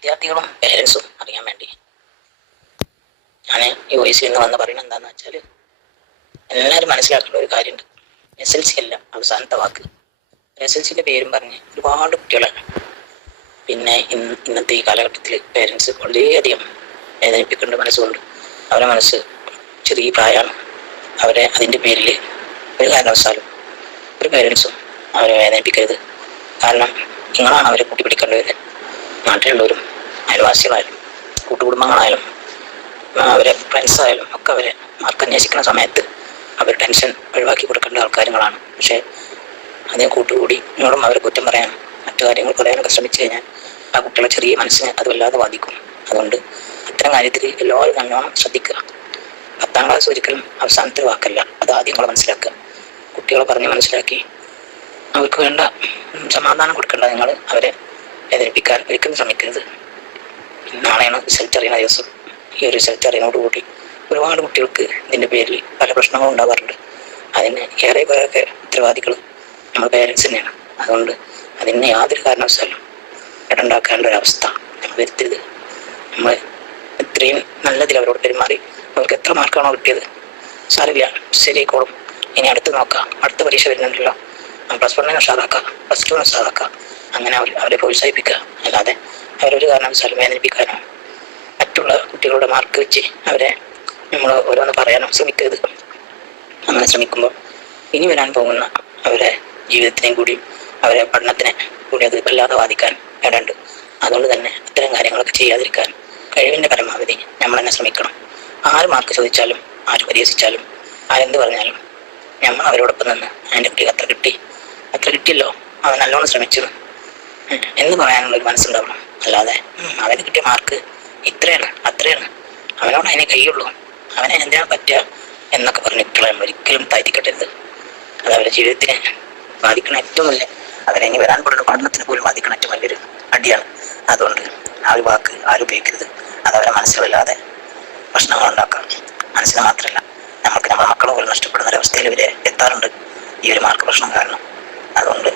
വിദ്യാർത്ഥികളും പേരൻസും അറിയാൻ വേണ്ടി ഞാൻ ഈ വോയിസിൽ നിന്ന് വന്ന് പറയുന്നത് എന്താണെന്ന് വെച്ചാൽ, എല്ലാവരും മനസ്സിലാക്കേണ്ട ഒരു കാര്യമുണ്ട്. SLC അല്ല അവസാനത്തെ വാക്ക്. SLCൻ്റെ പേരും പറഞ്ഞ് ഒരുപാട് കുട്ടികളാണ്. പിന്നെ ഇന്നത്തെ ഈ കാലഘട്ടത്തിൽ പേരൻസ് വളരെയധികം വേദനിപ്പിക്കേണ്ട മനസ്സുകൊണ്ട് അവരുടെ മനസ്സ് ചെറിയ പ്രായമാണ്. അവരെ അതിൻ്റെ പേരിൽ ഒരു കാരണവശാലും ഒരു പേരൻസും അവരെ വേദനിപ്പിക്കരുത്. കാരണം നിങ്ങളാണ് അവരെ കൂട്ടിപ്പിടിക്കേണ്ടവർ. നാട്ടിലുള്ളവരും അയൽവാസികളായാലും കൂട്ടുകുടുംബങ്ങളായാലും അവരെ ഫ്രണ്ട്സായാലും ഒക്കെ അവരെ മാർക്ക് അന്വേഷിക്കുന്ന സമയത്ത് അവർ ടെൻഷൻ ഒഴിവാക്കി കൊടുക്കേണ്ട ആൾക്കാരുകളാണ്. പക്ഷേ അതിനെ കൂട്ടുകൂടി നിങ്ങളും അവരെ കുറ്റം പറയാനും മറ്റു കാര്യങ്ങൾ പറയാനൊക്കെ ശ്രമിച്ചു കഴിഞ്ഞാൽ ആ കുട്ടികളെ ചെറിയ മനസ്സിനെ അത് വല്ലാതെ ബാധിക്കും. അതുകൊണ്ട് അത്തരം കാര്യത്തിൽ എല്ലാവരും നല്ലോണം ശ്രദ്ധിക്കുക. 10ാം ക്ലാസ് ഒരിക്കലും അവസാനത്തെ വാക്കല്ല, അത് ആദ്യം നിങ്ങൾ മനസ്സിലാക്കുക. കുട്ടികളെ പറഞ്ഞ് മനസ്സിലാക്കി അവർക്ക് വേണ്ട സമാധാനം കൊടുക്കേണ്ട നിങ്ങൾ അവരെ വേദനിപ്പിക്കാൻ ഒരിക്കലും ശ്രമിക്കരുത്. നാളെയാണ് റിസൾട്ട് അറിയുന്ന ദിവസം. ഈ ഒരു റിസൾട്ട് അറിയുന്നതോടുകൂടി ഒരുപാട് കുട്ടികൾക്ക് ഇതിൻ്റെ പേരിൽ പല പ്രശ്നങ്ങളും ഉണ്ടാകാറുണ്ട്. അതിന് ഏറെ പേരൊക്കെ ഉത്തരവാദികൾ നമ്മൾ പേരൻസ് തന്നെയാണ്. അതുകൊണ്ട് അതിന് യാതൊരു കാരണവശാലും ഇടണ്ടാക്കേണ്ട ഒരവസ്ഥ നമ്മൾ വരുത്തരുത്. നമ്മൾ ഇത്രയും നല്ലതിൽ അവരോട് പെരുമാറി അവർക്ക് എത്ര മാർക്കാണോ കിട്ടിയത് സാരമില്ല, ശരിയായിക്കോളും, ഇനി അടുത്ത് നോക്കാം, അടുത്ത പരീക്ഷ വരുന്നുണ്ടല്ലോ, +1 ഉഷാറാക്കാം, +2 ഉഷാറാക്കാം, അങ്ങനെ അവരെ പ്രോത്സാഹിപ്പിക്കുക. അല്ലാതെ അവരൊരു കാരണവശാലും വേദനിപ്പിക്കാനോ മറ്റുള്ള കുട്ടികളുടെ മാർക്ക് വെച്ച് അവരെ നമ്മൾ ഓരോന്ന് പറയാനോ ശ്രമിക്കരുത്. അങ്ങനെ ശ്രമിക്കുമ്പോൾ ഇനി വരാൻ പോകുന്ന അവരെ ജീവിതത്തിനെയും കൂടി അവരെ പഠനത്തിനെ കൂടി അത് വല്ലാതെ ബാധിക്കാൻ ഇടയുണ്ട്. അതുകൊണ്ട് തന്നെ ഇത്തരം കാര്യങ്ങളൊക്കെ ചെയ്യാതിരിക്കാൻ കഴിവിൻ്റെ പരമാവധി നമ്മൾ തന്നെ ശ്രമിക്കണം. ആര് മാർക്ക് ചോദിച്ചാലും ആര് പരിഹസിച്ചാലും ആരെന്ത് പറഞ്ഞാലും നമ്മൾ അവരോടൊപ്പം നിന്ന് എൻ്റെ കുട്ടിക്ക് അത്ര കിട്ടിയല്ലോ, അവൻ നല്ലോണം ശ്രമിച്ചു എന്ന് പറയാനുള്ളൊരു മനസ്സുണ്ടാവണം. അല്ലാതെ അവന് കിട്ടിയ മാർക്ക് ഇത്രയാണ് അത്രയാണ്, അവനോട് അതിനെ കഴിയുള്ളൂ, അവനെ എന്തിനാണ് പറ്റുക എന്നൊക്കെ പറഞ്ഞ് കുട്ടികളെ ഒരിക്കലും താഴ്ത്തിക്കെട്ടരുത്. അത് അവരുടെ ജീവിതത്തിനെ ബാധിക്കണ ഏറ്റവും വലിയ, അവരെ ഇനി വരാൻ പോകുന്ന പഠനത്തിന് പോലും ബാധിക്കണ ഏറ്റവും വലിയൊരു അടിയാണ്. അതുകൊണ്ട് ആ ഒരു വാക്ക് ആരും ഉപയോഗിക്കരുത്. അത് അവരെ മനസ്സിലല്ലാതെ പ്രശ്നങ്ങളുണ്ടാക്കാം. മനസ്സിന് മാത്രമല്ല, നമുക്ക് നമ്മുടെ മക്കളെ പോലും നഷ്ടപ്പെടുന്ന ഒരവസ്ഥയിൽ ഇവരെ എത്താറുണ്ട് ഈ ഒരു മാർക്ക് പ്രശ്നം കാരണം. അതുകൊണ്ട്